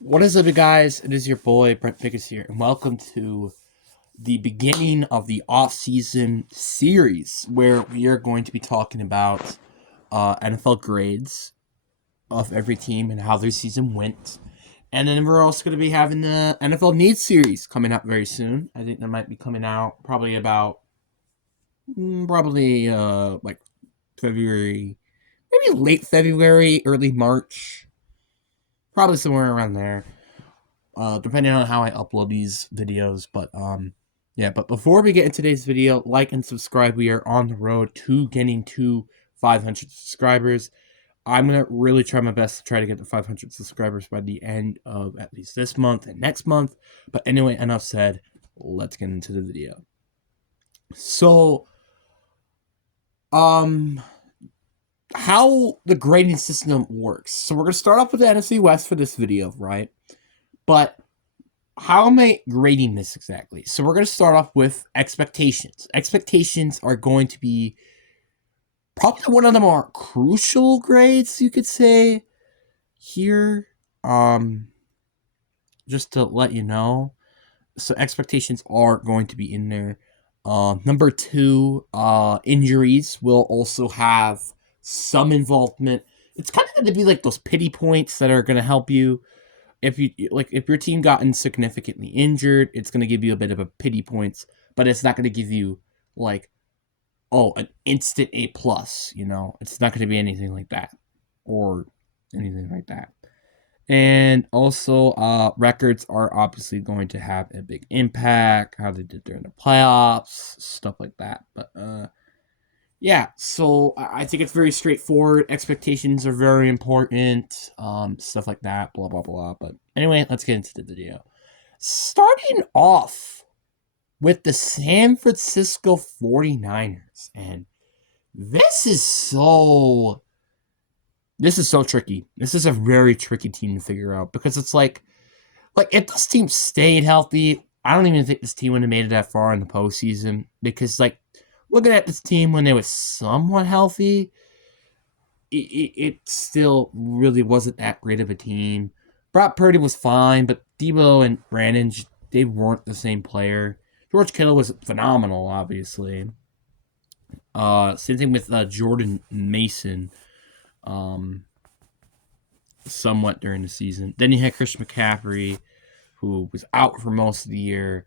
What is up, you guys? It is your boy Brent Pickens here, and welcome to the beginning of the off-season series, where we are going to be talking about NFL grades of every team and how their season went. And then we're also going to be having the NFL Needs series coming out very soon. I think that might be coming out probably about like February, maybe late February, early March, probably somewhere around there. Depending on how I upload these videos. Yeah. But before we get into today's video, like and subscribe. We are on the road to getting to 500 subscribers. I'm gonna really try my best to try to get to 500 subscribers by the end of at least this month and next month. But anyway, enough said. Let's get into the video. So, how the grading system works. So we're gonna start off with the NFC West for this video, right? But how am I grading this exactly? So we're going to start off with expectations. Expectations are going to be probably one of the more crucial grades, you could say, here. Just to let you know. So expectations are going to be in there. Number two, injuries will also have some involvement. It's kind of going to be like those pity points that are going to help you if your team gotten significantly injured, it's going to give you a bit of a pity points, but it's not going to give you like an instant A plus. It's not going to be anything like that or anything like that. And also, records are obviously going to have a big impact. How they did during the playoffs, stuff like that. But yeah, so I think it's very straightforward. Expectations are very important, stuff like that, blah, blah, blah. But anyway, let's get into the video. Starting off with the San Francisco 49ers. And this is so tricky. This is a very tricky team to figure out because it's like if this team stayed healthy, I don't even think this team would have made it that far in the postseason because looking at this team when they were somewhat healthy, it still really wasn't that great of a team. Brock Purdy was fine, but Debo and Brandon, they weren't the same player. George Kittle was phenomenal, obviously. Same thing with Jordan Mason, somewhat during the season. Then you had Christian McCaffrey, who was out for most of the year.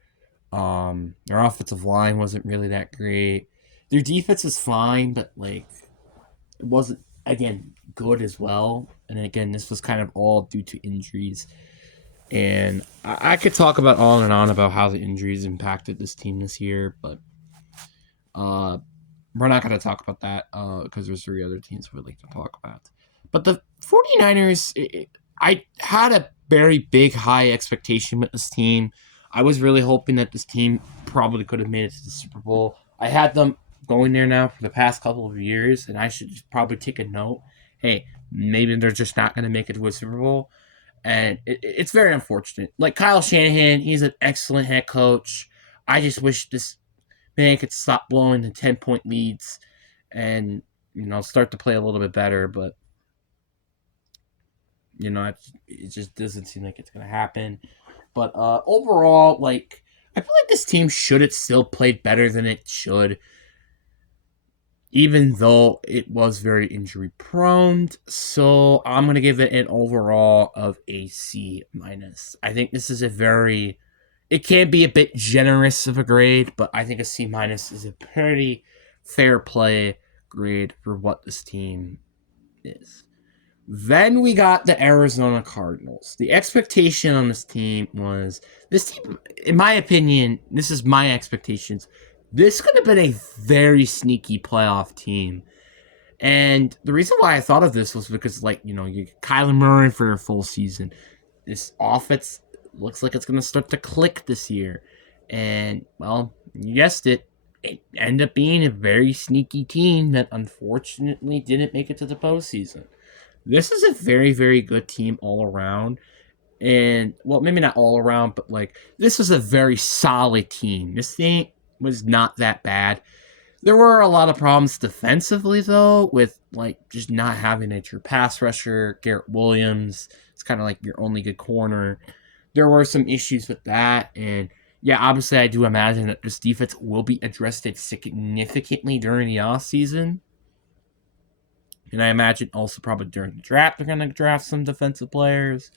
Their offensive line wasn't really that great. Their defense is fine, but it wasn't again good as well. And again, this was kind of all due to injuries. And I could talk about on and on about how the injuries impacted this team this year, but we're not going to talk about that because there's three other teams we'd like to talk about. But the 49ers, I had a very big, high expectation with this team. I was really hoping that this team probably could have made it to the Super Bowl. I had them going there now for the past couple of years, and I should probably take a note. Hey, maybe they're just not going to make it to a Super Bowl. And it's very unfortunate. Like Kyle Shanahan, he's an excellent head coach. I just wish this man could stop blowing the 10-point leads and, start to play a little bit better. But, it just doesn't seem like it's going to happen. But overall, I feel like this team should have still played better than it should, even though it was very injury prone. So I'm going to give it an overall of a C minus. I think this is it can be a bit generous of a grade, but I think a C minus is a pretty fair play grade for what this team is. Then we got the Arizona Cardinals. The expectation on this team was in my opinion, this is my expectations. This could have been a very sneaky playoff team. And the reason why I thought of this was because, you get Kyler Murray for a full season. This offense looks like it's going to start to click this year. And, well, you guessed it. It ended up being a very sneaky team that unfortunately didn't make it to the postseason. This is a very, very good team all around. And, well, maybe not all around, but, this was a very solid team. This thing was not that bad. There were a lot of problems defensively, though, with, just not having a true pass rusher. Garrett Williams It's kind of like your only good corner. There were some issues with that, and yeah, obviously I do imagine that this defense will be addressed significantly during the offseason. And I imagine also probably during the draft they're going to draft some defensive players.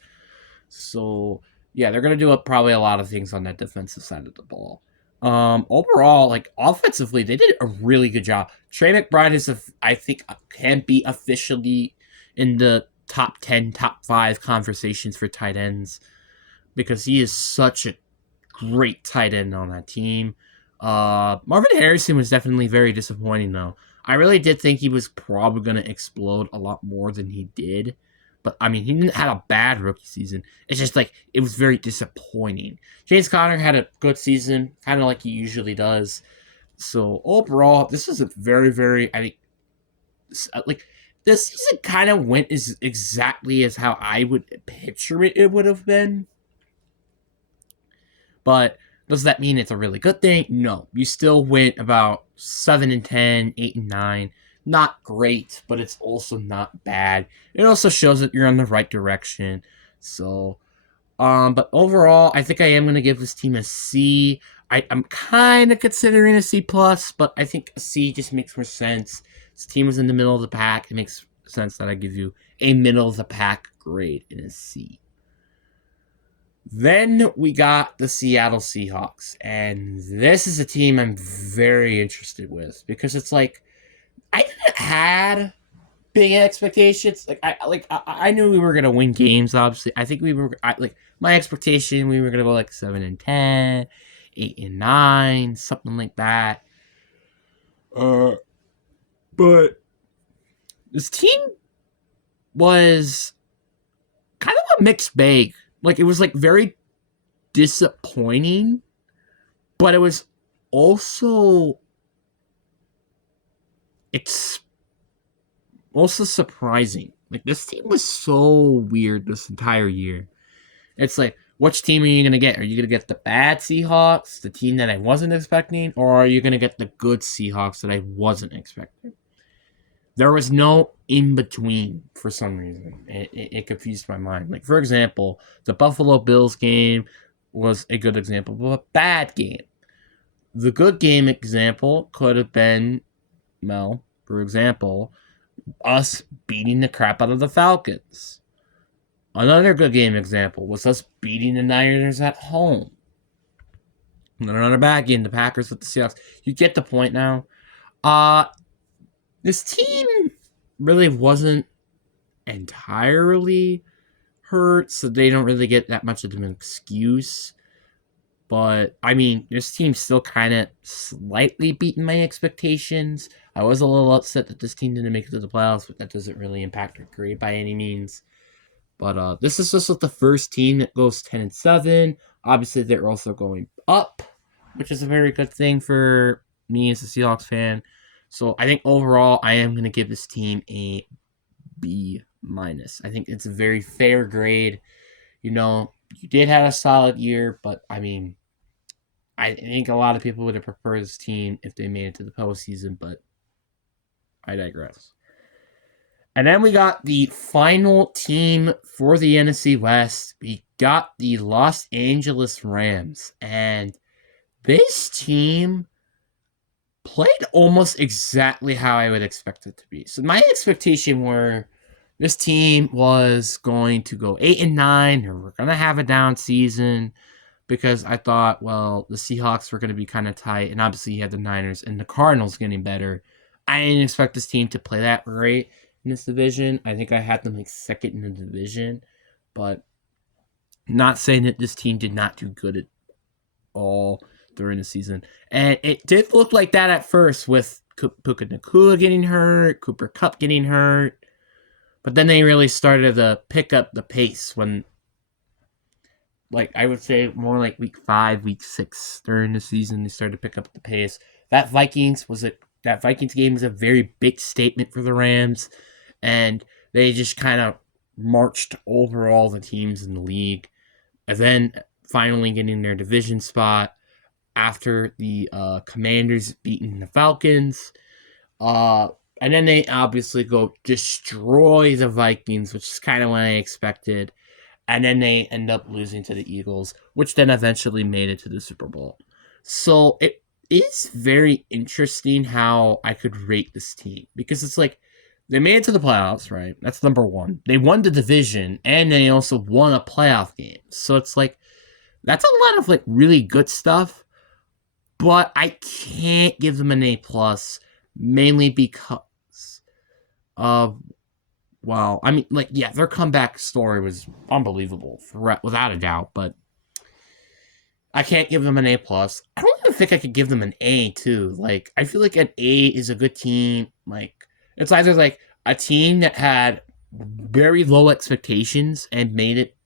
So yeah, they're going to do probably a lot of things on that defensive side of the ball. Overall, like offensively, they did a really good job. Trey McBride I think, can be officially in the top 10, top 5 conversations for tight ends because he is such a great tight end on that team. Marvin Harrison was definitely very disappointing, though. I really did think he was probably going to explode a lot more than he did. But, I mean, he didn't have a bad rookie season. It's just, like, it was very disappointing. James Conner had a good season, kind of like he usually does. So, overall, this was a very, very, I think, like, this season kind of went exactly as how I would picture it would have been. But does that mean it's a really good thing? No. You still went about 7-10, 8-9. Not great, but it's also not bad. It also shows that you're on the right direction. So, but overall, I think I am going to give this team a C. I'm kind of considering a C plus, but I think a C just makes more sense. This team was in the middle of the pack. It makes sense that I give you a middle of the pack grade in a C. Then we got the Seattle Seahawks, and this is a team I'm very interested with because it's like I had big expectations. I knew we were gonna win games. Obviously, I think my expectation we were gonna go like 7-10, 8-9, something like that. But this team was kind of a mixed bag. Like, it was, like, very disappointing, but it was also, it's also surprising. Like, this team was so weird this entire year. It's like, which team are you going to get? Are you going to get the bad Seahawks, the team that I wasn't expecting, or are you going to get the good Seahawks that I wasn't expecting? There was no in between for some reason. It confused my mind. Like, for example, the Buffalo Bills game was a good example of a bad game. The good game example could have been, well, for example, us beating the crap out of the Falcons. Another good game example was us beating the Niners at home. And then another bad game, the Packers with the Seahawks. You get the point now. This team really wasn't entirely hurt, so they don't really get that much of an excuse. But, I mean, this team still kind of slightly beaten my expectations. I was a little upset that this team didn't make it to the playoffs, but that doesn't really impact our grade by any means. But this is just the first team that goes 10-7. Obviously, they're also going up, which is a very good thing for me as a Seahawks fan. So I think overall, I am going to give this team a B minus. I think it's a very fair grade. You know, you did have a solid year, but I mean, I think a lot of people would have preferred this team if they made it to the postseason, but I digress. And then we got the final team for the NFC West. We got the Los Angeles Rams. And this team played almost exactly how I would expect it to be. So my expectation were this team was going to go 8-9, or we're going to have a down season, because I thought, well, the Seahawks were going to be kind of tight, and obviously you had the Niners and the Cardinals getting better. I didn't expect this team to play that great in this division. I think I had them like second in the division, but not saying that this team did not do good at all during the season. And it did look like that at first with Puka Nacua getting hurt, Cooper Kupp getting hurt. But then they really started to pick up the pace when, like, I would say more like week 5, week 6 during the season, they started to pick up the pace. That Vikings game was a very big statement for the Rams, and they just kind of marched over all the teams in the league, and then finally getting their division spot after the Commanders beating the Falcons. And then they obviously go destroy the Vikings, which is kind of what I expected. and then they end up losing to the Eagles, which then eventually made it to the Super Bowl. So it is very interesting how I could rate this team, because it's like they made it to the playoffs, right? That's number one. They won the division, and they also won a playoff game. So it's like that's a lot of like really good stuff, but I can't give them an A plus, mainly because of, well, I mean, like, yeah, their comeback story was unbelievable, without a doubt, but I can't give them an A plus. I don't even think I could give them an A too. Like, I feel like an A is a good team. Like, it's either like a team that had very low expectations and made it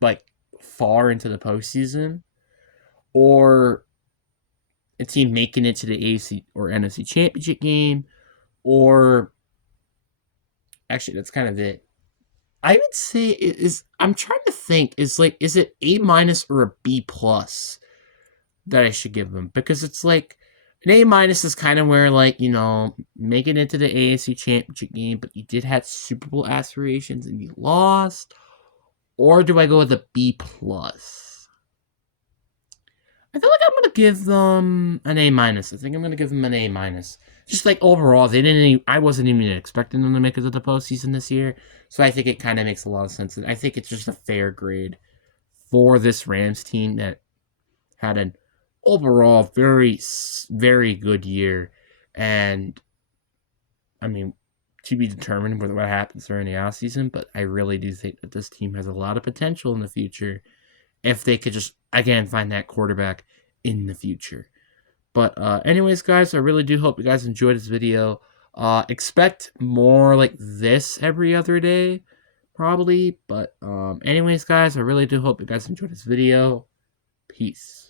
like far into the postseason, or a team making it to the AFC or NFC Championship game, or actually, that's kind of it. I would say it is. I'm trying to think. Is it A minus or a B plus that I should give them? Because it's like an A minus is kind of where, like, making it to the AFC Championship game, but you did have Super Bowl aspirations and you lost. Or do I go with a B plus? I feel like I'm gonna give them an A minus. I think I'm gonna give them an A minus. Just like overall, I wasn't even expecting them to make it to the postseason this year, so I think it kind of makes a lot of sense. And I think it's just a fair grade for this Rams team that had an overall very, very good year. And I mean, to be determined what happens during the offseason, but I really do think that this team has a lot of potential in the future if they could just, again, find that quarterback in the future. But anyways, guys, I really do hope you guys enjoyed this video. Expect more like this every other day, probably. But anyways, guys, I really do hope you guys enjoyed this video. Peace.